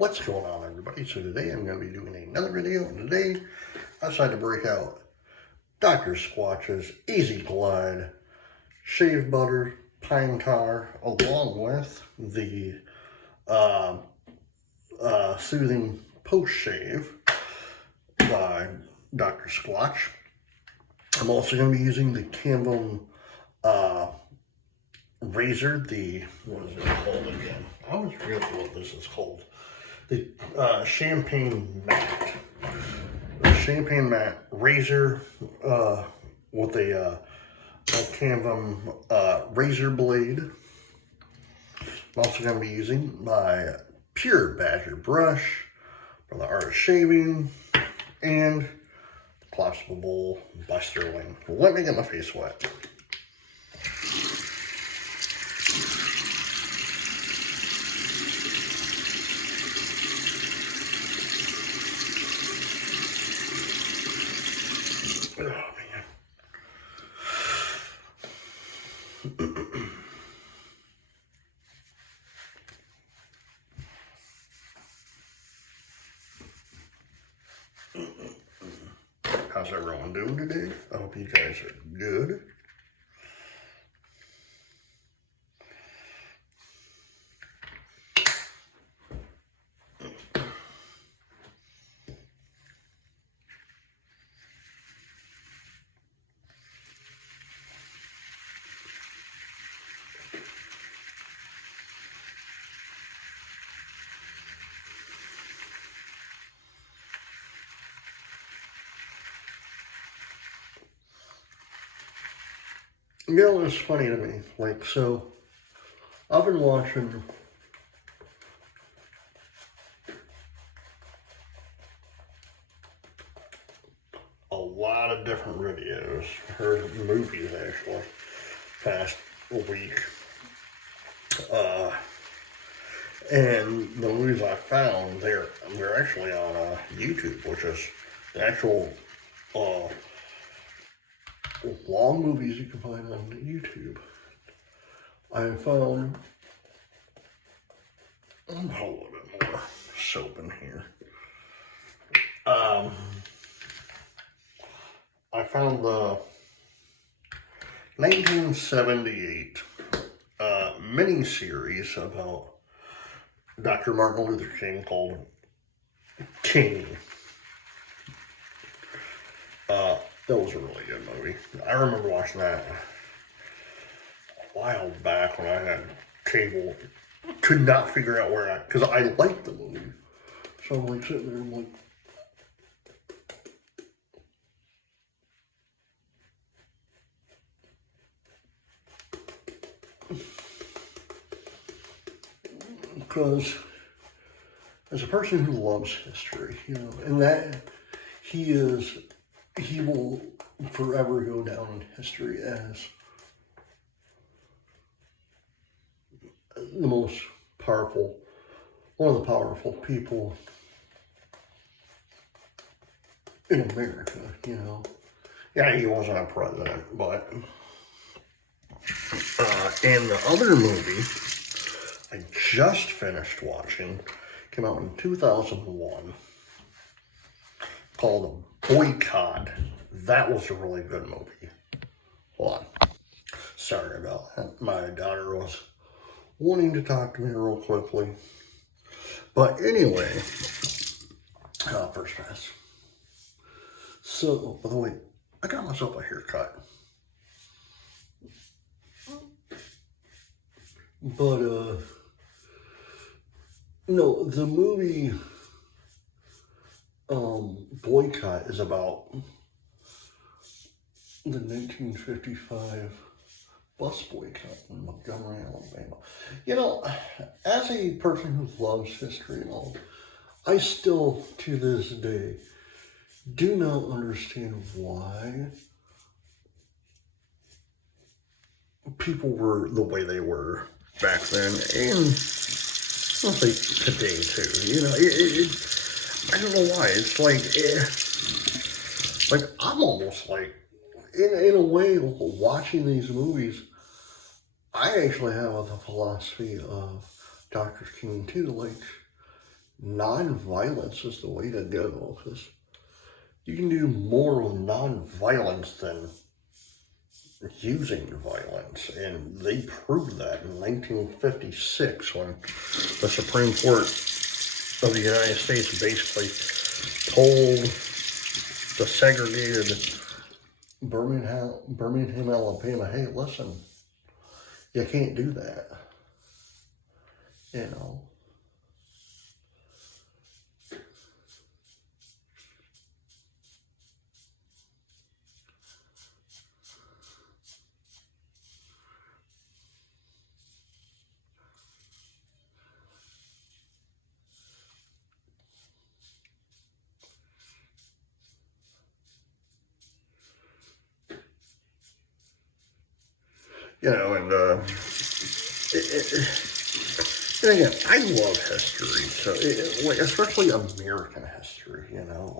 What's going on, everybody? So today I'm going to be doing another video, and today I decided to break out Dr. Squatch's Easy Glide Shave Butter Pine Tar, along with the Soothing Post Shave by Dr. Squatch. I'm also going to be using the Canvum razor, what is it called again? I always forget what this is called. The champagne mat. The champagne mat razor with a Canvum razor blade. I'm also going to be using my Pure Badger brush from the Art of Shaving and Collapsible Bowl by Sterling. Let me get my face wet. Oh, man. How's everyone doing today? I hope you guys are good. You know, it's funny to me. Like, so, I've been watching a lot of different videos, or movies actually, past week. And the movies I found, they're actually on YouTube, which is the actual long movies you can find on YouTube. I found a little bit more soap in here. I found the 1978 mini-series about Dr. Martin Luther King called King. That was a really good movie. I remember watching that a while back when I had cable. Could not figure out where because I liked the movie. So I'm like sitting there and like, because as a person who loves history, you know, and that he will forever go down in history as the most powerful, one of the powerful people in America, you know. Yeah, he wasn't a president, but and the other movie I just finished watching came out in 2001 called Boycott. That was a really good movie. Hold on. Sorry about that. My daughter was wanting to talk to me real quickly. But anyway, first pass. So, by the way, I got myself a haircut. But, no, the movie Boycott is about the 1955 bus boycott in Montgomery, Alabama. You know, as a person who loves history and all, I still, to this day, do not understand why people were the way they were back then, and I'll say today too. You know, I don't know why. It's like I'm almost like, in a way, watching these movies, I actually have the philosophy of Dr. King too. Like, non-violence is the way to go, because you can do more with non-violence than using violence. And they proved that in 1956 when the Supreme Court of the United States basically told the segregated Birmingham, Alabama, hey, listen, you can't do that. You know. You know, and and again, I love history, so like especially American history. You know,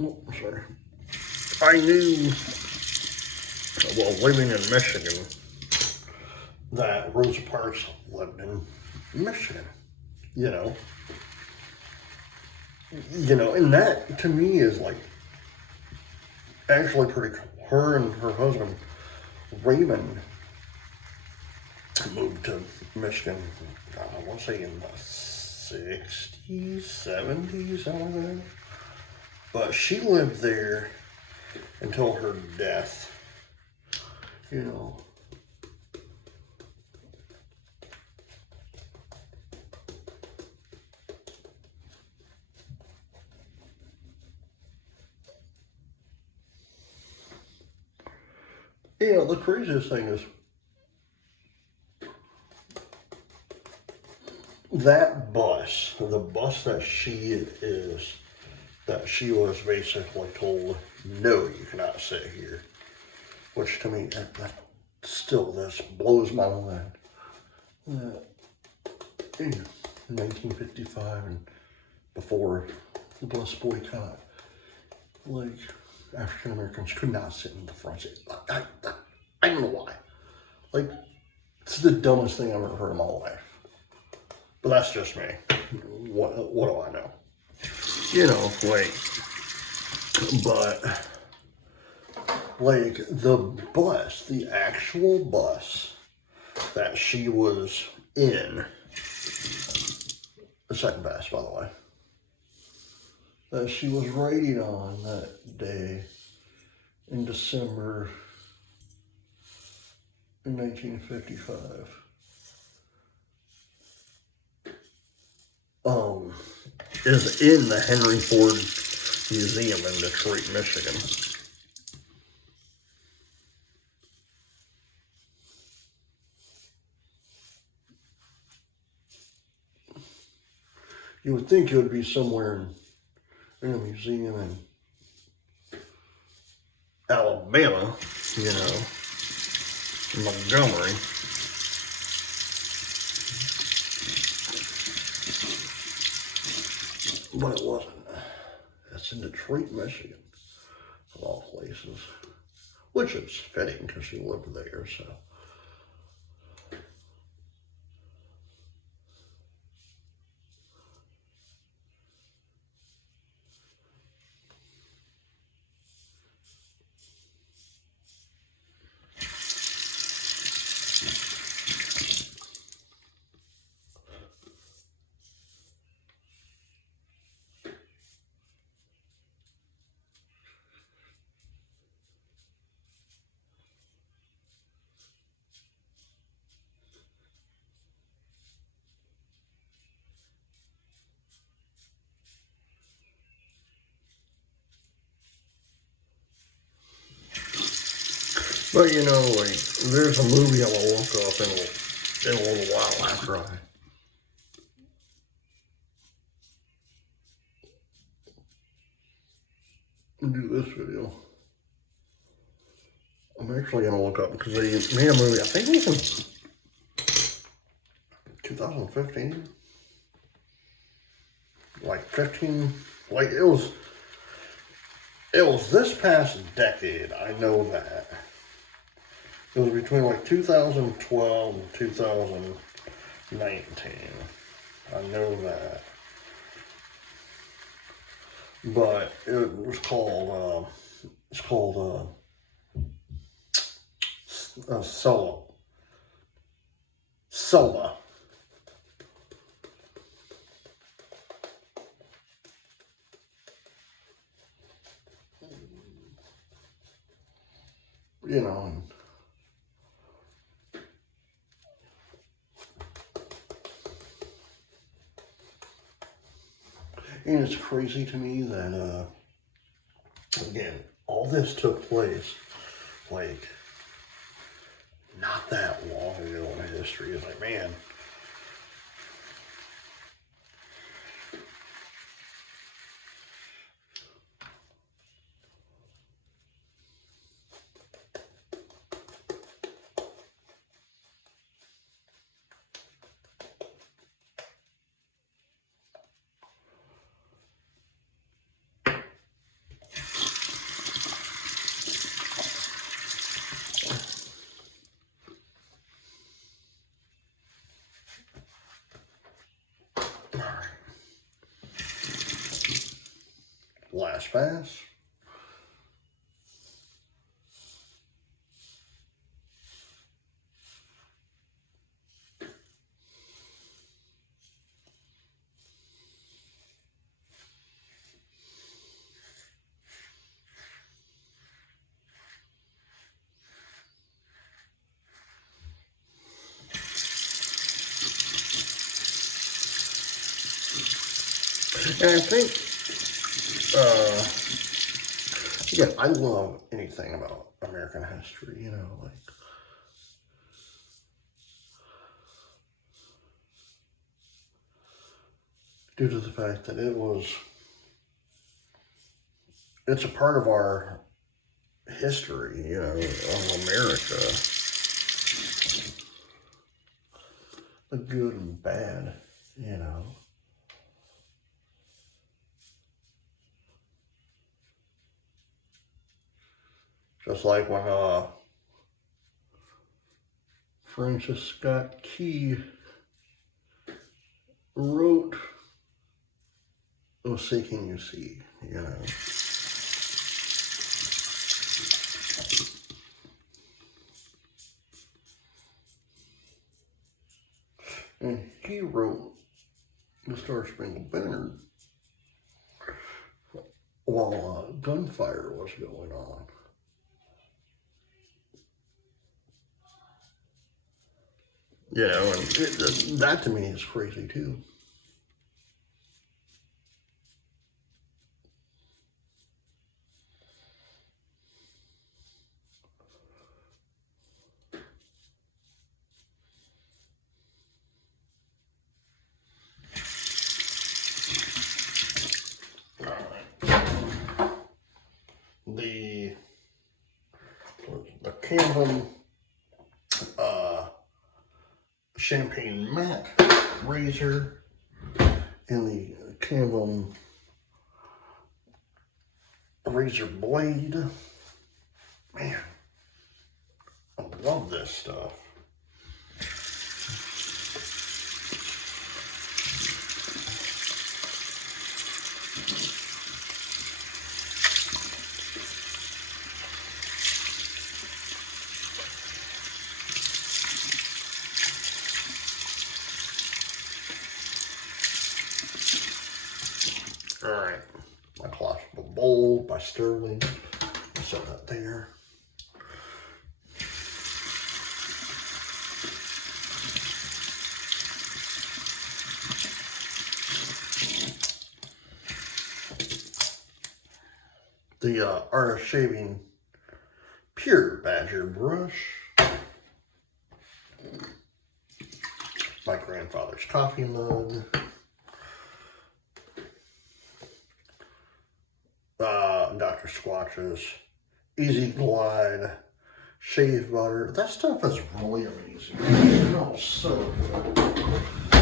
oh, sorry. I knew, well, living in Michigan, that Rosa Parks lived in Michigan. You know, and that to me is like actually pretty cool. Her and her husband Raymond moved to Michigan, I want to say in the 60s, 70s, something like that. But she lived there until her death, you know. You know, the craziest thing is that bus, the bus that she was basically told, no, you cannot sit here. Which to me, that still, this blows my mind. In 1955 and before the bus boycott, like, African Americans could not sit in the front seat. I don't know why. Like, it's the dumbest thing I've ever heard in my life. But that's just me. What do I know? You know, but like the bus, the actual bus that she was in, the second best, by the way, that she was riding on that day in December in 1955. Is in the Henry Ford Museum in Detroit, Michigan. You would think it would be somewhere in a museum in Alabama, you know, Montgomery. But it wasn't. It's in Detroit, Michigan, of all places. Which is fitting because she lived there, so. But you know, like, there's a movie I will look up in a little while after I do this video. I'm actually gonna look up because they made a movie, I think it was in 2015. Like 15, like it was this past decade, I know that. It was between like 2012 and 2019. I know that. But it was called, Selma. You know, and it's crazy to me that, again, all this took place, like, not that long ago in history. It's like, man, last pass. And I think, again, I love anything about American history, you know, like, due to the fact that it's a part of our history, you know, of America. The good and bad, you know. Just like when Francis Scott Key wrote "Oh, Say Can You See," you know. And he wrote the Star Spangled Banner while gunfire was going on. You know, and that to me is crazy too. The Camden Champagne Matte razor and the Camden razor blade. Man, I love this stuff. All right, my collapsible bowl by Sterling. I'll set that there. The Art of Shaving Pure Badger brush. My grandfather's coffee mug. Dr. Squatch's Easy Glide shave butter. That stuff is really amazing. It smells so good.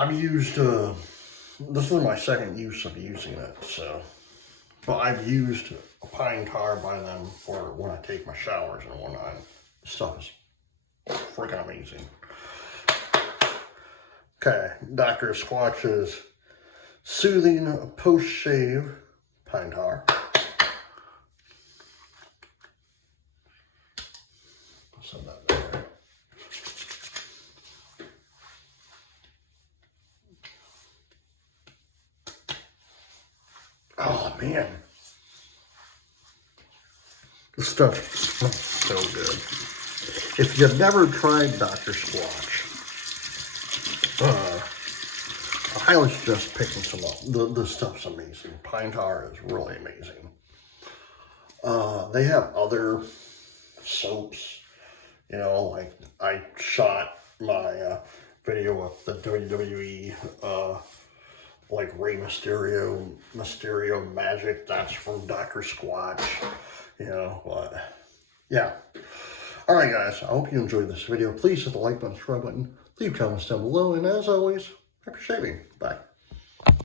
I've used, this is my second use of using it, so. But I've used a pine tar by them for when I take my showers and whatnot. This stuff is freaking amazing. Okay, Dr. Squatch's Soothing Post-Shave Pine Tar. Set that there. Oh man, this stuff smells so good. If you've never tried Dr. Squatch, I highly suggest picking some up. The stuff's amazing. Pine tar is really amazing. They have other soaps, you know, like I shot my video of the WWE, like Rey Mysterio Magic. That's from Dr. Squatch, you know, but yeah. All right, guys, I hope you enjoyed this video. Please hit the like button, subscribe button, leave comments down below, and as always, happy shaving. Bye.